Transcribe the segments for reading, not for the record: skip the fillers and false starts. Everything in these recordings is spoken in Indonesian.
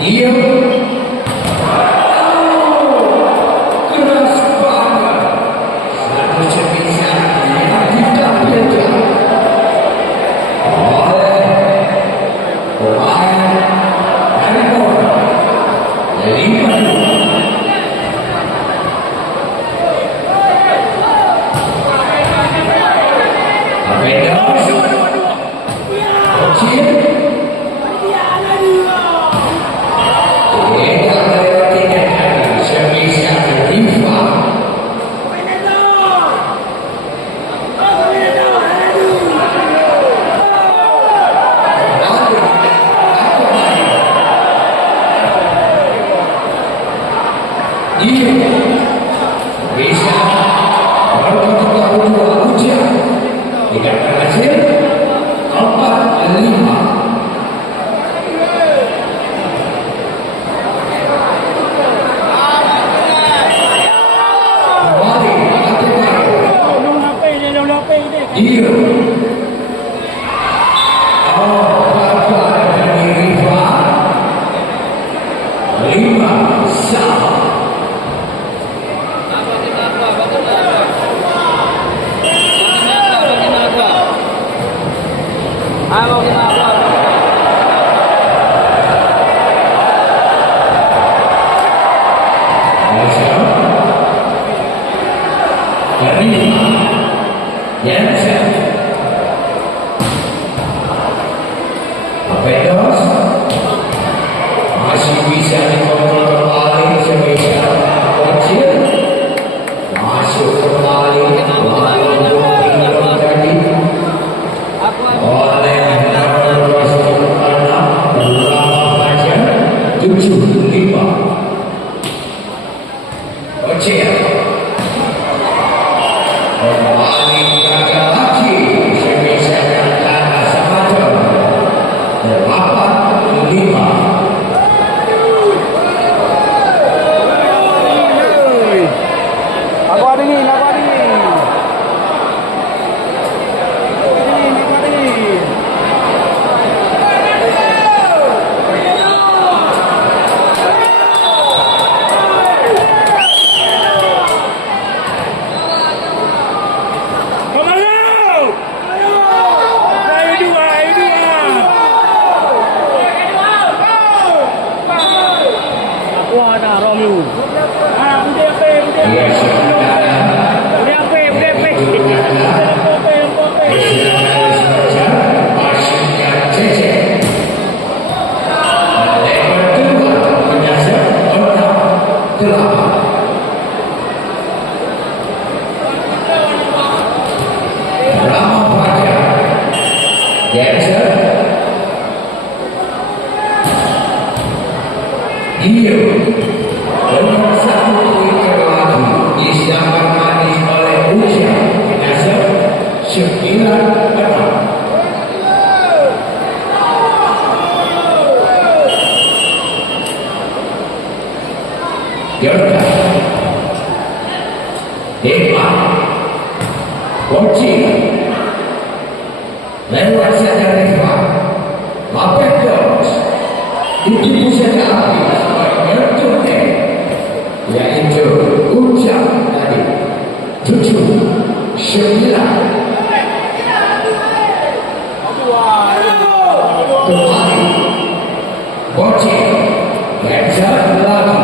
Dia keras banget. Satu sebisa yang tidak beda oleh pemain dari Bora. Dari Madura. Beda. Kecil. Bisa baru dua ujian tidak berhasil 4-5. Masih bisa dikontrol kembali sebisa kecil masuk kembali tadi oleh nomor 26 berapa saja 7-5 kecil kembali gagal lagi sebisa kata Sabado 8-5. Dia nomor 1 Twitter lagi disambut manis oleh usia jenazah 9 orang. Jordan Dema Bocil lewat saja Dema Mapekos ditipu saja habis yaitu ucap tadi 7-9 kembali Bocil Lencer lagi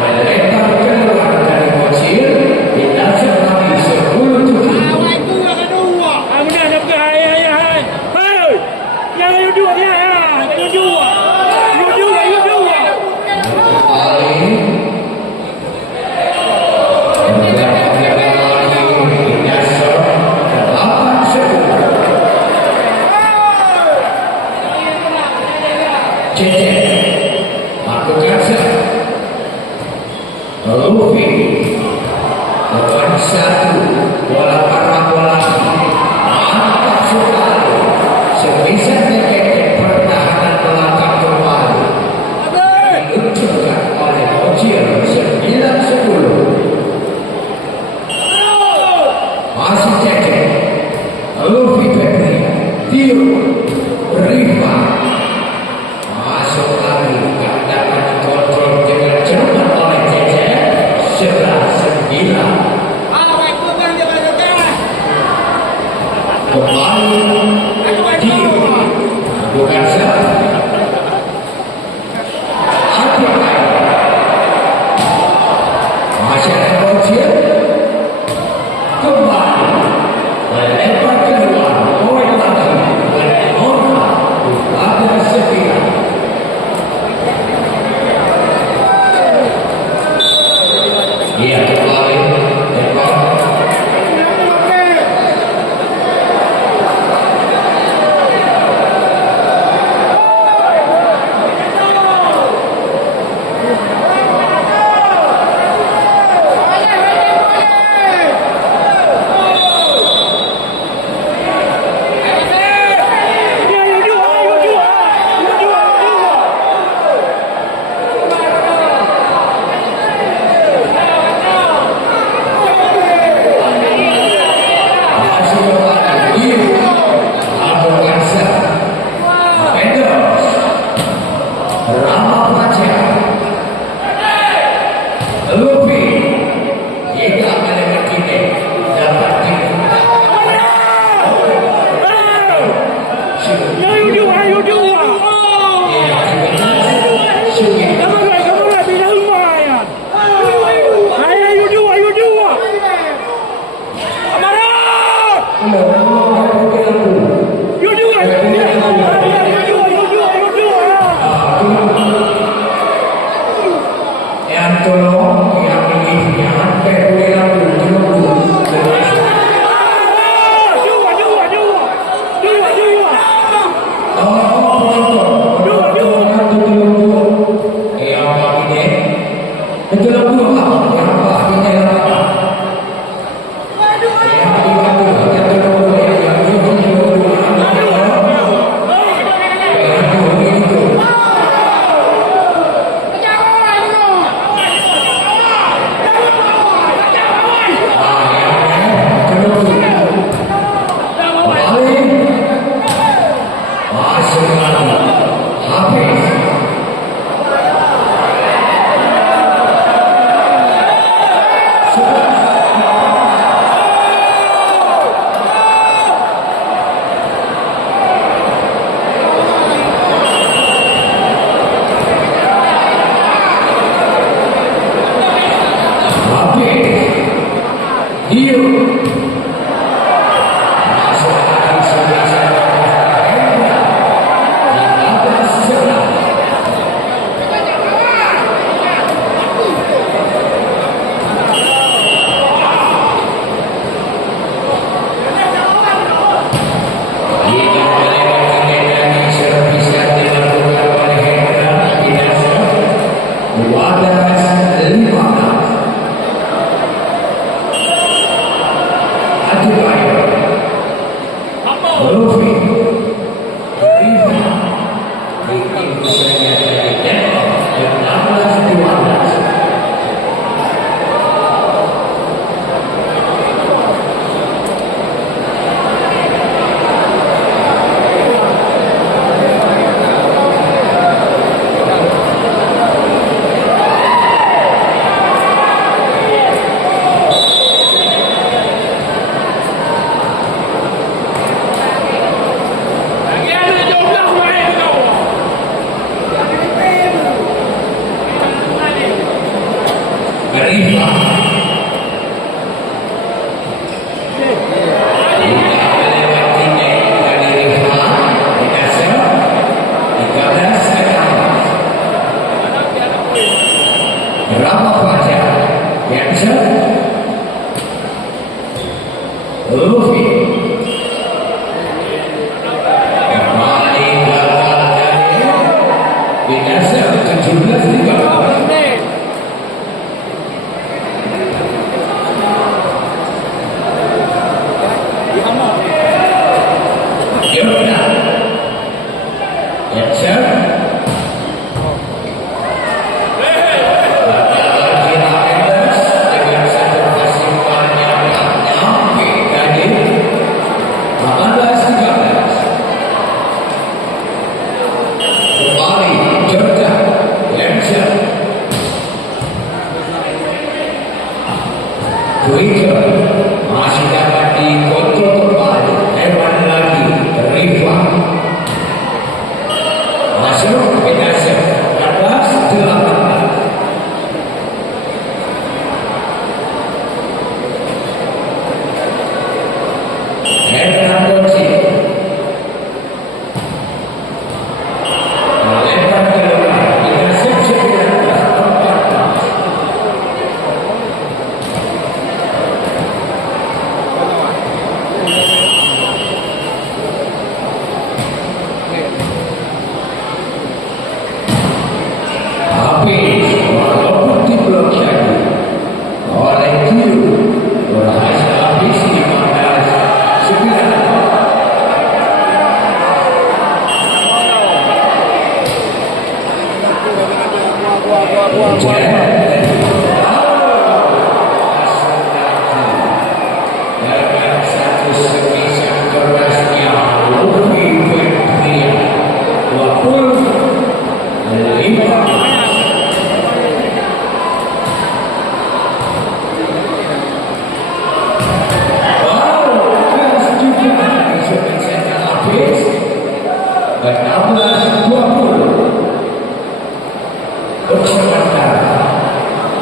melempar keluar dari Bocil dinasir lagi 10-7. Luffy nomor 1 bola parah bola mantap sekali sebisa jaket pertahanan belakang kembali diluncurkan oleh Bocil 9-10 masih jaket Luffy Pepri Tio Riva masuk lagi dapat dikontrol dengan cermat oleh Cecep. 11-9. Kembali bukan siapa hati masyarakat kecil kembali melempar keluar poin lagi dan orang pada sepian. Ia kembali lempar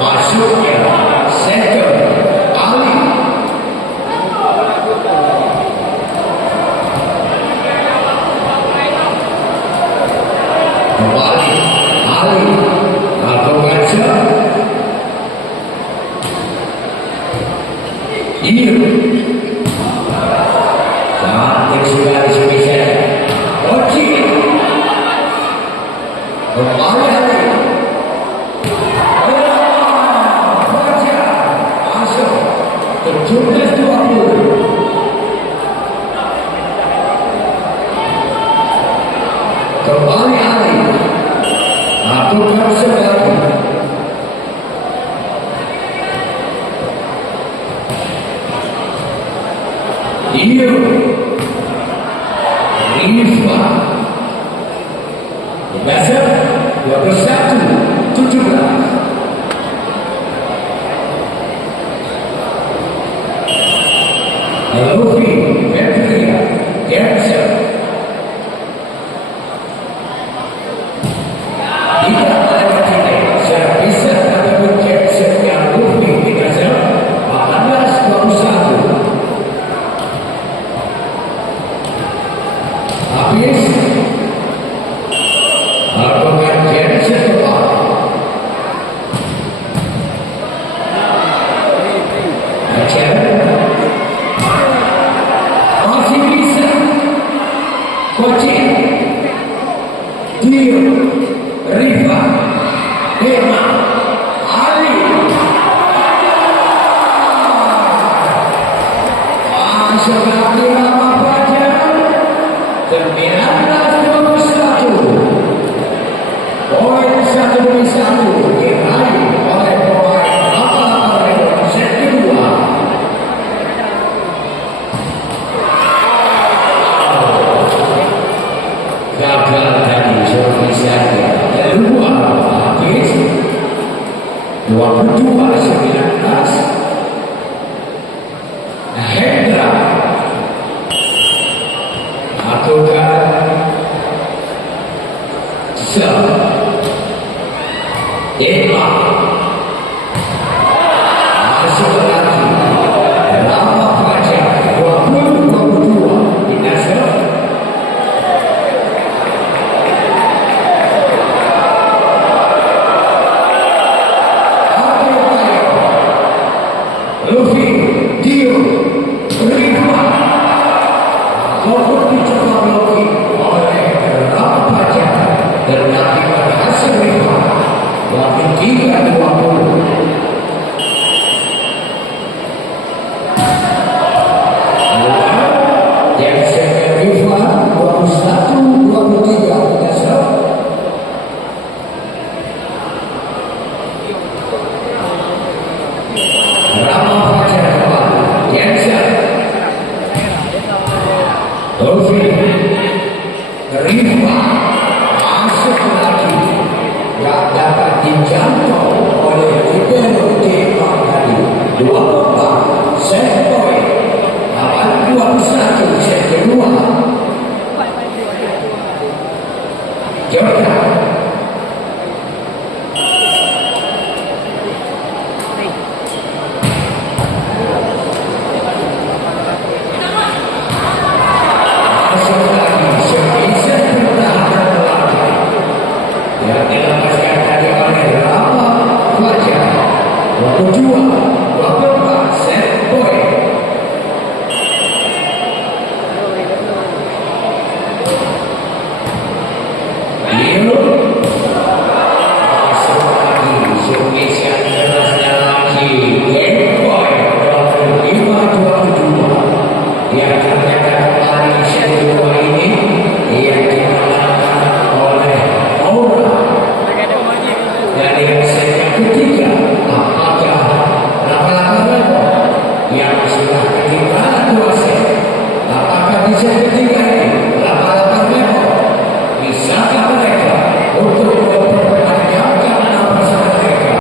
Masuknya second Ali. Kembali Ali atau baca ini cantik sekali spesial Oci. Kembali Ali jumlah 20. Kembali Ali lakukan sekali. Iyo Rifa Baca 21-17. Luffy, Petria, Gerson. Tidak melewati servis ataupun Gerson yang Luffy dikasih 18-21. Habis lakukan Gerson kembali. Coaching Dio Rifa Dema Ali masuk lagi lama pelajaran 19-21 poin 1-1 diraih oleh pemain Rama set kedua. Gagal tadi servisnya kedua habis 22-19. Hendra lakukan sel Dema masuk lagi Rama Fajar 20-22 dinasel. Luffy, Dio, Rifa, maupun dicoba Luffy oleh Rama Fajar dan akibat hasil Rifa waktu 3-20. Jackson Rifa 21-23 dasar. Rama Fajar kembali, Jensen, Luffy, Rifa masuk lagi, gak dapat dijangkau oleh Libero Dema tadi. 24 set point, 81 set kedua. Jordan yang dilepaskan tadi oleh Rama Fajar 22